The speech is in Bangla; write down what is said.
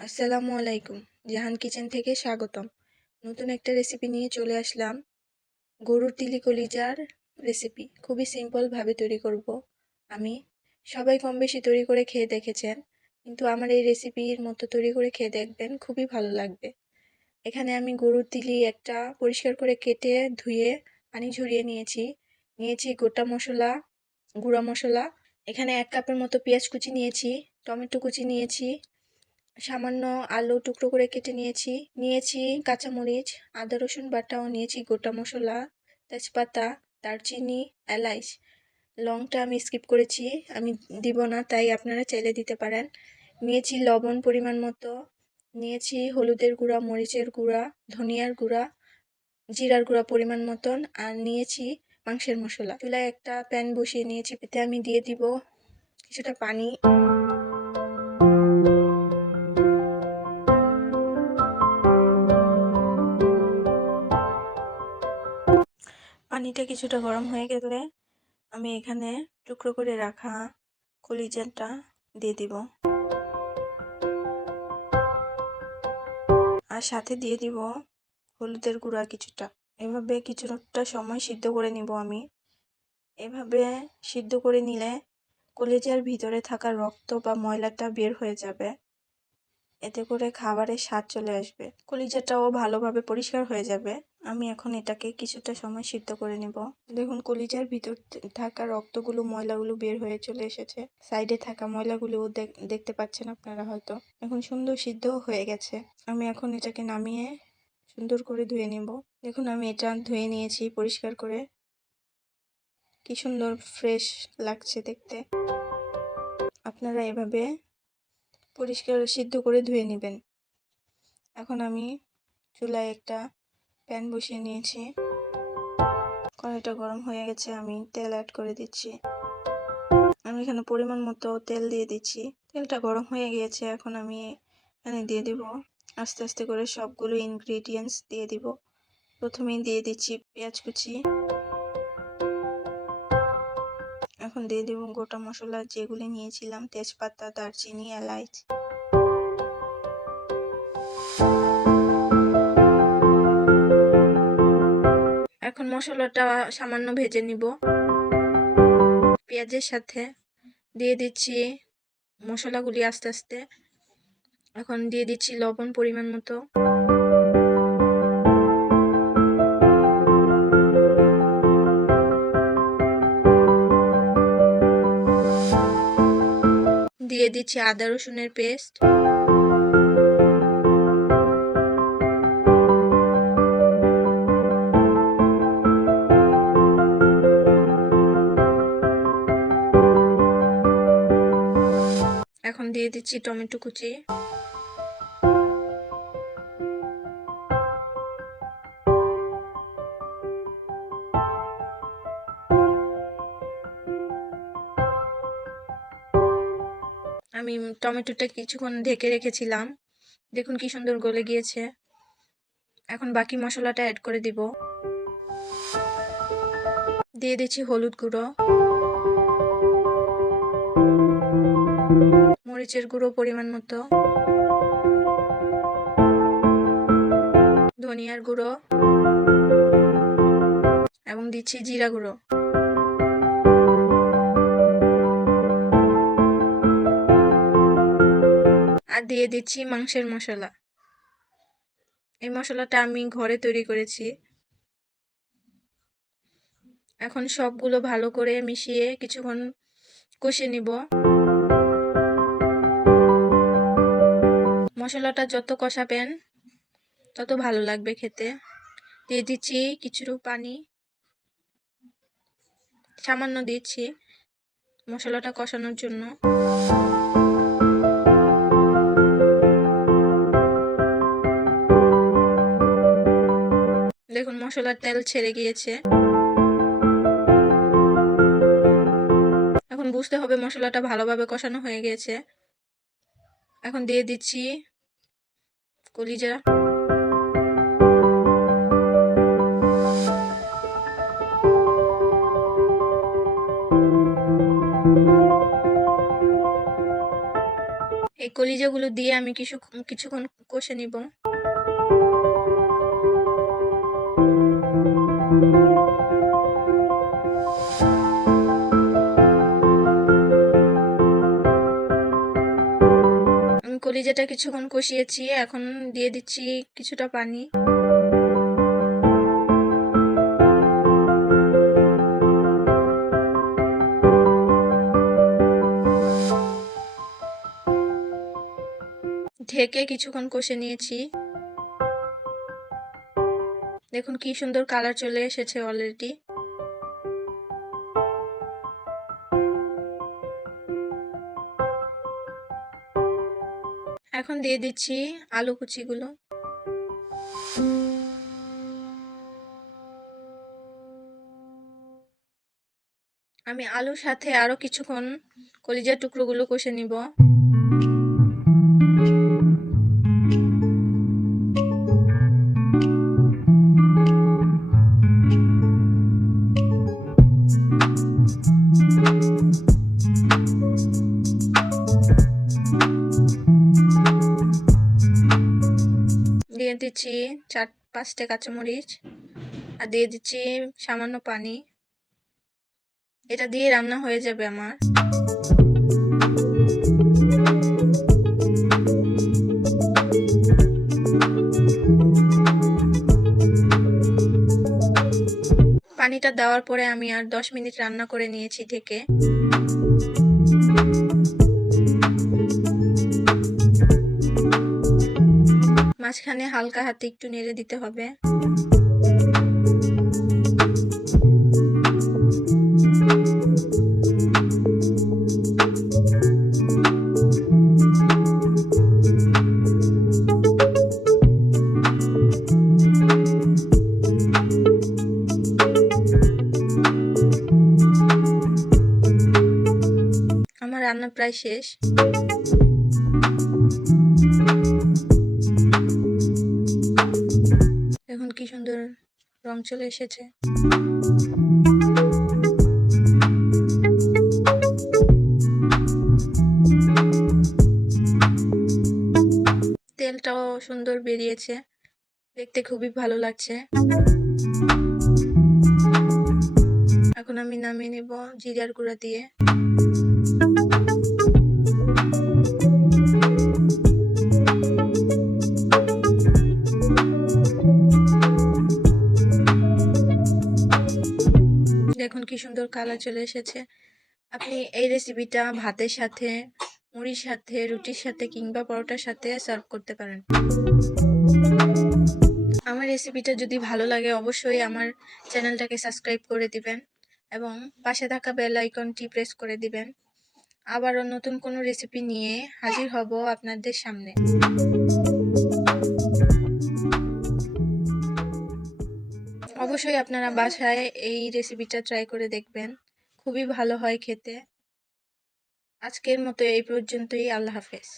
আসসালামু আলাইকুম। জাহান কিচেন থেকে স্বাগতম। নতুন একটা রেসিপি নিয়ে চলে আসলাম। গরুর তিলি কলিজার রেসিপি খুবই সিম্পলভাবে তৈরি করব। আমি সবাই কম বেশি তৈরি করে খেয়ে দেখেছেন, কিন্তু আমার এই রেসিপির মতো তৈরি করে খেয়ে দেখবেন, খুবই ভালো লাগবে। এখানে আমি গরুর তিলি একটা পরিষ্কার করে কেটে ধুয়ে পানি ঝরিয়ে নিয়েছি। নিয়েছি গোটা মশলা, গুঁড়া মশলা। এখানে এক কাপের মতো পেঁয়াজ কুচি নিয়েছি, টমেটো কুচি নিয়েছি সামান্য আলু টুকরো করে কেটে নিয়েছি। নিয়েছি কাঁচামরিচ, আদা, রসুন বাটাও নিয়েছি, গোটা মশলা, তেজপাতা, দারচিনি, এলাইচ। লংটা আমি স্কিপ করেছি, আমি দিব না, তাই আপনারা চাইলে দিতে পারেন। নিয়েছি লবণ পরিমাণ মতো। নিয়েছি হলুদের গুঁড়া, মরিচের গুঁড়া, ধনিয়ার গুঁড়া, জিরার গুঁড়া পরিমাণ মতন, আর নিয়েছি মাংসের মশলা। চুলায় একটা প্যান বসিয়ে নিয়েছি, এতে আমি দিয়ে দিব কিছুটা পানি। পানিটা কিছুটা গরম হয়ে গেলে আমি এখানে টুকরো করে রাখা কলিজাটা দিয়ে দিব। আর সাথে দিয়ে দিব হলুদের গুঁড়া কিছুটা। এভাবে কিছুটা সময় সিদ্ধ করে নিব আমি। এভাবে সিদ্ধ করে নিলে কলিজার ভিতরে থাকা রক্ত বা ময়লাটা বের হয়ে যাবে। এতে করে খাবারের স্বাদ চলে আসবে। কলিজাটাও ভালোভাবে পরিষ্কার হয়ে যাবে। আমি এখন এটাকে কিছুটা সময় সিদ্ধ করে নেব। দেখুন, কলিজার ভিতর থাকা রক্তগুলো, ময়লাগুলো বের হয়ে চলে এসেছে। সাইডে থাকা ময়লাগুলো দেখতে পাচ্ছেন আপনারা হয়তো। এখন সুন্দর সিদ্ধ হয়ে গেছে। আমি এখন এটাকে নামিয়ে সুন্দর করে ধুয়ে নেব। দেখুন, আমি এটা ধুয়ে নিয়েছি পরিষ্কার করে। কি সুন্দর ফ্রেশ লাগছে দেখতে। আপনারা এভাবে পরিষ্কার সিদ্ধ করে ধুয়ে নেবেন। এখন আমি চুলায় একটা প্যান বসিয়ে নিয়েছি। কড়াইটা গরম হয়ে গেছে, আমি তেল অ্যাড করে দিচ্ছি। আমি এখানে পরিমাণ মতো তেল দিয়ে দিচ্ছি। তেলটা গরম হয়ে গিয়েছে, এখন আমি এখানে দিয়ে দিব। আস্তে আস্তে করে সবগুলো ইনগ্রিডিয়েন্টস দিয়ে দিব। প্রথমেই দিয়ে দিচ্ছি পেঁয়াজ কুচি। এখন দিয়ে দিব গোটা মশলা যেগুলি নিয়েছিলাম, তেজপাতা, দারচিনি এলাচ এখন মশলাটা সামান্য ভেজে নিব। পেঁয়াজের সাথে দিয়ে দিচ্ছি মশলাগুলি আস্তে আস্তে। এখন দিয়ে দিচ্ছি লবণ পরিমাণ মতো। দিয়ে দিচ্ছি আদা রসুনের পেস্ট। এখন দিয়ে দিচ্ছি টমেটো কুচি। আমি টমেটোটা কিছুক্ষণ ঢেকে রেখেছিলাম। দেখুন কি সুন্দর গলে গিয়েছে। এখন বাকি মশলাটা অ্যাড করে দিব। দিয়ে দিচ্ছি হলুদ গুঁড়ো। মরিচের গুঁড়ো পরিমাণ মতো। ধনিয়ার গুঁড়ো। এবং দিচ্ছি জিরা গুঁড়ো। আর দিয়ে দিচ্ছি মাংসের মশলা। এই মশলাটা আমি ঘরে তৈরি করেছি। এখন সবগুলো ভালো করে মিশিয়ে কিছুক্ষণ কষে নিব। মশলাটা যত কষাবেন, তত ভালো লাগবে খেতে। দিয়ে দিচ্ছি কিছু পানি। সামান্য দিচ্ছি মশলাটা কষানোর জন্য। দেখুন, মশলার তেল ছেড়ে গিয়েছে। এখন বুঝতে হবে মশলাটা ভালোভাবে কষানো হয়ে গিয়েছে এখন দিয়ে দিচ্ছি কলিজা এই কলিজাগুলো দিয়ে আমি কিছু কিছুক্ষণ কষে নিব। কলিজাটা কিছুক্ষণ কষিয়েছি, এখন দিয়ে দিচ্ছি কিছুটা পানি। ঢেকে কিছুক্ষণ কষে নিয়েছি। দেখুন কি সুন্দর কালার চলে এসেছে অলরেডি এখন দিয়ে দিচ্ছি আলু কুচিগুলো। আমি আলুর সাথে আরও কিছুক্ষণ কলিজার টুকরোগুলো কষে নিব। দিচ্ছি চার, পাঁচটা কাঁচামরিচ আর দিয়ে দিচ্ছি সামান্য পানি। এটা দিয়ে রান্না হয়ে যাবে আমার। পানিটা দেওয়ার পরে আমি আর দশ মিনিট রান্না করে নিয়েছি থেকে মাঝখানে হালকা হাতে একটু নেড়ে দিতে হবে। আমার রান্না প্রায় শেষ। রং চলে এসেছে। তেলটাও সুন্দর বেরিয়েছে। দেখতে খুবই ভালো লাগছে। এখন আমি নামিয়ে নেব জিরার গুঁড়া দিয়ে। কালার চলে এসেছে। আপনি এই রেসিপিটা ভাতের সাথে, মুড়ির সাথে, রুটির সাথে কিংবা পরোটার সাথে সার্ভ করতে পারেন। আমার রেসিপিটা যদি ভালো লাগে অবশ্যই আমার চ্যানেলটাকে সাবস্ক্রাইব করে দিবেন এবং পাশে থাকা বেল আইকনটি প্রেস করে দিবেন। আবারও নতুন কোনো রেসিপি নিয়ে হাজির হব আপনাদের সামনে। অবশ্যই আপনারা বাসায় এই রেসিপিটা ট্রাই করে দেখবেন। খুবই ভালো হয় খেতে। আজকের মতো এই পর্যন্তই। আল্লাহ হাফেজ।